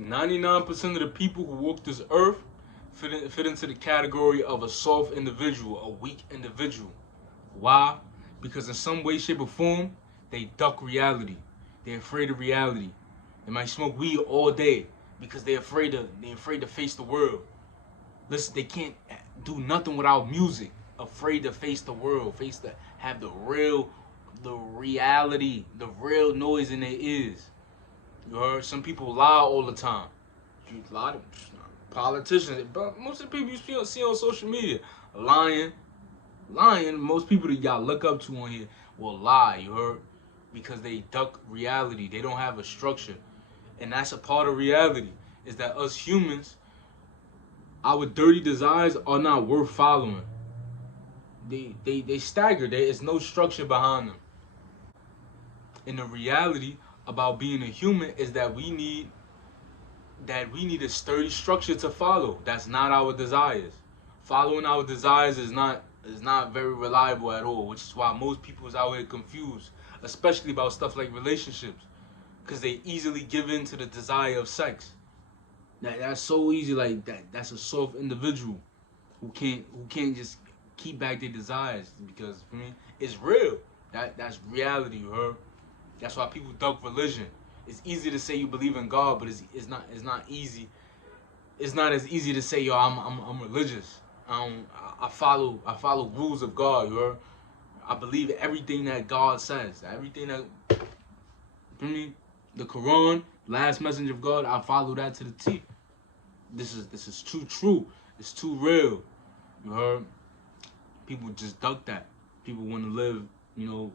99% of the people who walk this earth fit into the category of a soft individual, a weak individual. Why? Because in some way, shape, or form, they duck reality. They're afraid of reality. They might smoke weed all day because they're afraid to face the world. Listen, they can't do nothing without music. Afraid to face the world, face the have the reality, the real noise in their ears. You heard? Some people lie all the time. You lie to politicians, but most of the people you see on social media lying, lying. Most people that y'all look up to on here will lie. You heard? Because they duck reality. They don't have a structure, and that's a part of reality. Is that us humans, our dirty desires are not worth following. They stagger. There is no structure behind them. And the reality about being a human is that we need a sturdy structure to follow. That's not our desires. Following our desires is not very reliable at all, which is why most people is out here confused, especially about stuff like relationships, because they easily give in to the desire of sex. That's so easy. Like that. That's a soft individual who can't just keep back their desires because for me it's real. That's reality. You heard? That's why people duck religion. It's easy to say you believe in God, but it's not easy. It's not as easy to say yo I'm religious. I follow rules of God. You heard? I believe everything that God says. Everything that for me, the Quran, last message of God, I follow that to the T. This is too true. It's too real. You heard? People just duck that. People want to live, you know,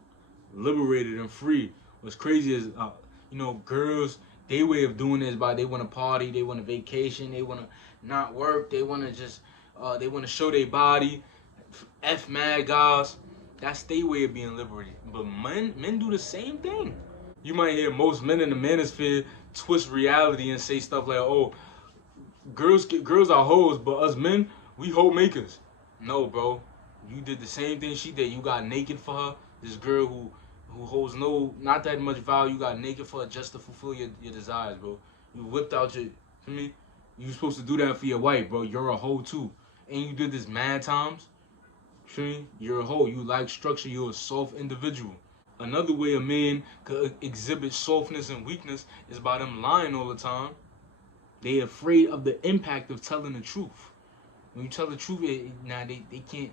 liberated and free. What's crazy is, girls, their way of doing this by they want to party, they want to vacation, they want to not work, they want to just, they want to show their body, f mad guys. That's their way of being liberated. But men do the same thing. You might hear most men in the manosphere twist reality and say stuff like, "Oh, girls are hoes, but us men, we hoe makers." No, bro. You did the same thing she did. You got naked for her. This girl who holds not that much value. You got naked for her just to fulfill your desires, bro. You whipped out your, for me. You supposed to do that for your wife, bro. You're a hoe too, and you did this mad times. Feel me? You're a hoe. You like structure. You're a soft individual. Another way a man could exhibit softness and weakness is by them lying all the time. They afraid of the impact of telling the truth. When you tell the truth, now they can't.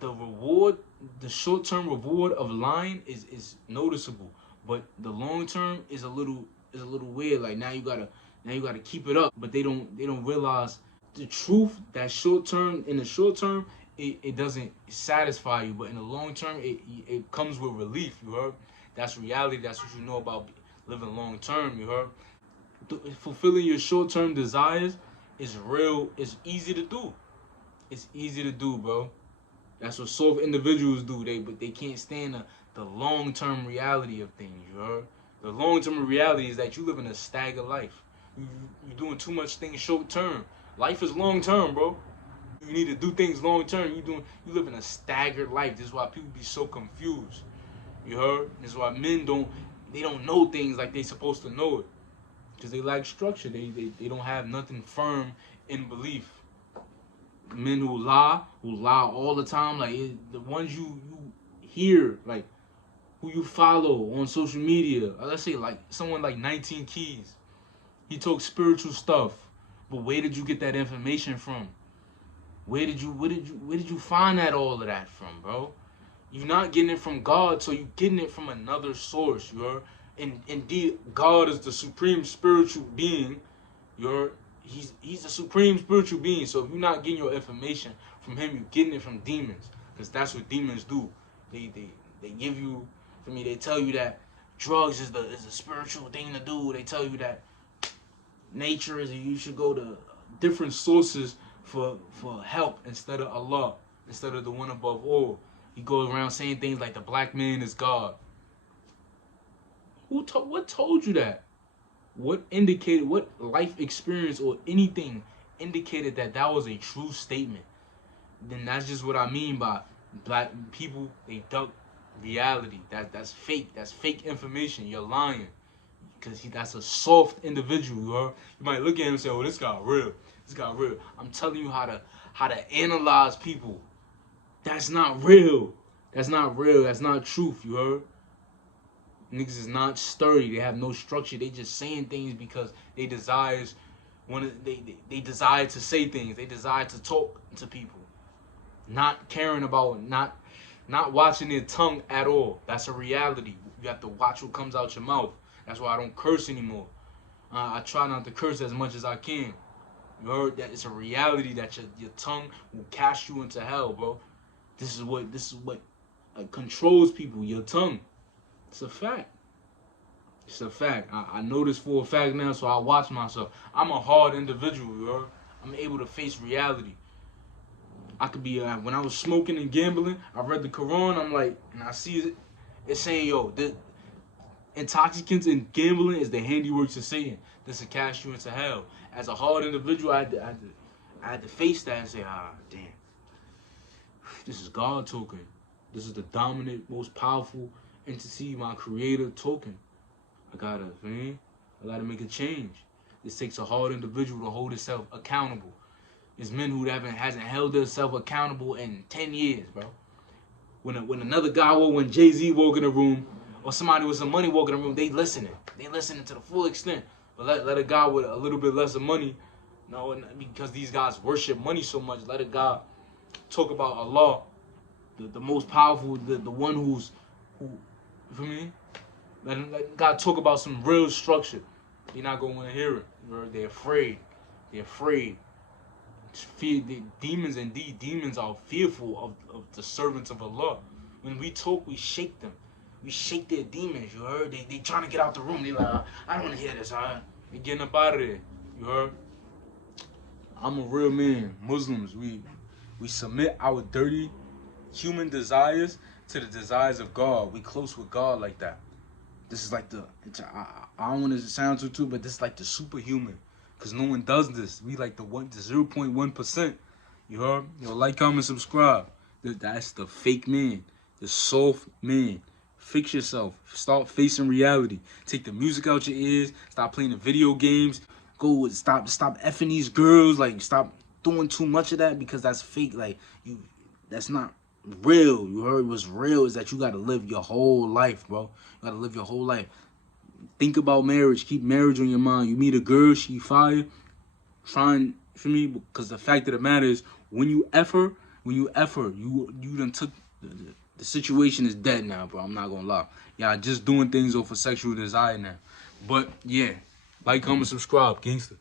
The reward, the short term reward of lying is noticeable, but the long term is a little weird. Like now you gotta keep it up, but they don't realize the truth. That short term, in the short term, it doesn't satisfy you, but in the long term, it comes with relief. You heard? That's reality. That's what you know about living long term. You heard? Fulfilling your short term desires is real. It's easy to do. It's easy to do, bro. That's what soft individuals do. But they can't stand the long term reality of things. You heard? The long term reality is that you live in a staggered life. You're doing too much things short term. Life is long term, bro. You need to do things long term. You live in a staggered life. This is why people be so confused. You heard? This is why men don't know things like they supposed to know it because they lack structure. They don't have nothing firm in belief. Men who lie all the time, like the ones you hear, like who you follow on social media. Let's say like someone like 19 Keys. He talks spiritual stuff, but where did you get that information from? Where did you find that all of that from, bro? You're not getting it from God, so you're getting it from another source. And indeed, God is the supreme spiritual being. You're he's a supreme spiritual being. So if you're not getting your information from him, you're getting it from demons, because that's what demons do. They give you, for me, they tell you that drugs is a spiritual thing to do. They tell you that nature is you should go to different sources for help instead of Allah, instead of the one above all. He goes around saying things like the black man is God. What told you that? What indicated, what life experience or anything indicated that that was a true statement? Then that's just what I mean by black people. They duck reality. That's fake. That's fake information. You're lying. Because that's a soft individual, you heard? You might look at him and say, oh, this guy real. This guy real. I'm telling you how to analyze people. That's not real. That's not real. That's not truth, you heard? Niggas is not sturdy. They have no structure. They just saying things because they desire to say things. They desire to talk to people. Not caring about, not watching their tongue at all. That's a reality. You have to watch what comes out your mouth. That's why I don't curse anymore. I try not to curse as much as I can. You heard that? It's a reality that your tongue will cast you into hell, bro. This is what controls people. Your tongue. It's a fact. It's a fact. I know this for a fact now, so I watch myself. I'm a hard individual, you heard? I'm able to face reality. I could be, when I was smoking and gambling, I read the Quran, I'm like, and I see it's saying, yo, the intoxicants and gambling is the handiworks of Satan. This will cast you into hell. As a hard individual, I had to face that and say, damn. This is God talking. This is the dominant, most powerful entity, my creator talking. I gotta make a change. This takes a hard individual to hold himself accountable. There's men who hasn't held themselves accountable in 10 years, bro. When another guy when Jay-Z walk in the room, or somebody with some money walk in the room, they listening. They listening to the full extent. But let a guy with a little bit less of money, because these guys worship money so much, let a guy talk about Allah, the most powerful, the one who you feel me? Let God talk about some real structure. You're not gonna want to hear it. They're afraid. They're afraid. Demons are fearful of the servants of Allah. When we talk, we shake them. We shake their demons. You heard? They trying to get out the room. They like, I don't want to hear this. We getting up out of there. You heard? I'm a real man. Muslims, we submit our dirty human desires to the desires of God. We close with God like that. This is like I don't want to sound too, but this is like the superhuman. Because no one does this. We like the 0.1%. You heard? Yo, like, comment, subscribe. That's the fake man. The soft man. Fix yourself. Start facing reality. Take the music out your ears. Stop playing the video games. Stop effing these girls. Like, stop doing too much of that because that's fake. Like, that's not real. You heard? What's real is that you got to live your whole life, bro. You got to live your whole life. Think about marriage. Keep marriage on your mind. You meet a girl, she fire. Trying for me, because the fact of the matter is, when you effort, you done took the situation is dead now, bro. I'm not gonna lie. Y'all just doing things off of sexual desire now. But yeah, like, comment, subscribe, gangster.